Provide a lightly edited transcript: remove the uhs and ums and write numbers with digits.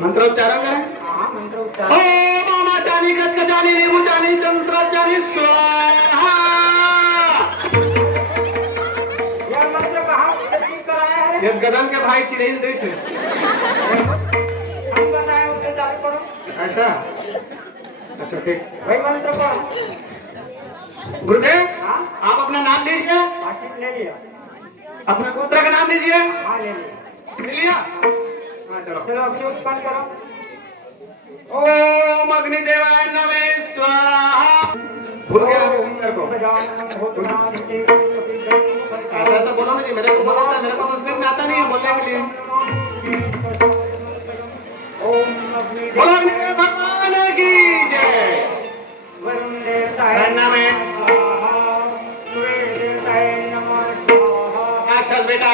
मंत्रोच्चारण करें। हाँ मंत्रोच्चारण। ओम मामाचानी कचकचानी नीबूचानी चंद्राचानी स्वाहा। यह मंत्र कहाँ से सीख कर आया है? ये गदन के भाई चिड़ै देश है। हम बताए उसे चालू करो। ऐसा अच्छा ठीक। वही मंत्र को गुरुदेव हाँ आप अपना नाम लीजिए, आशीष ले लिया। अपने पुत्र का नाम लीजिए। हाँ ले लिया। ले लिया। हाँ चलो। चलो अग्नि उत्पन्न करो। ओम अग्निदेवाय नमः स्वाहा। भूल गया मेरे को। ऐसा ऐसा बोलो ना जी, मेरे को बोलो ना, मेरे को संस्कृत में आता नहीं है बोलने के लिए। बोलो अग्नि भगवान की जय। वरुण देवताय नमः। सूर्य देवताय नमः। राक्षस बेटा।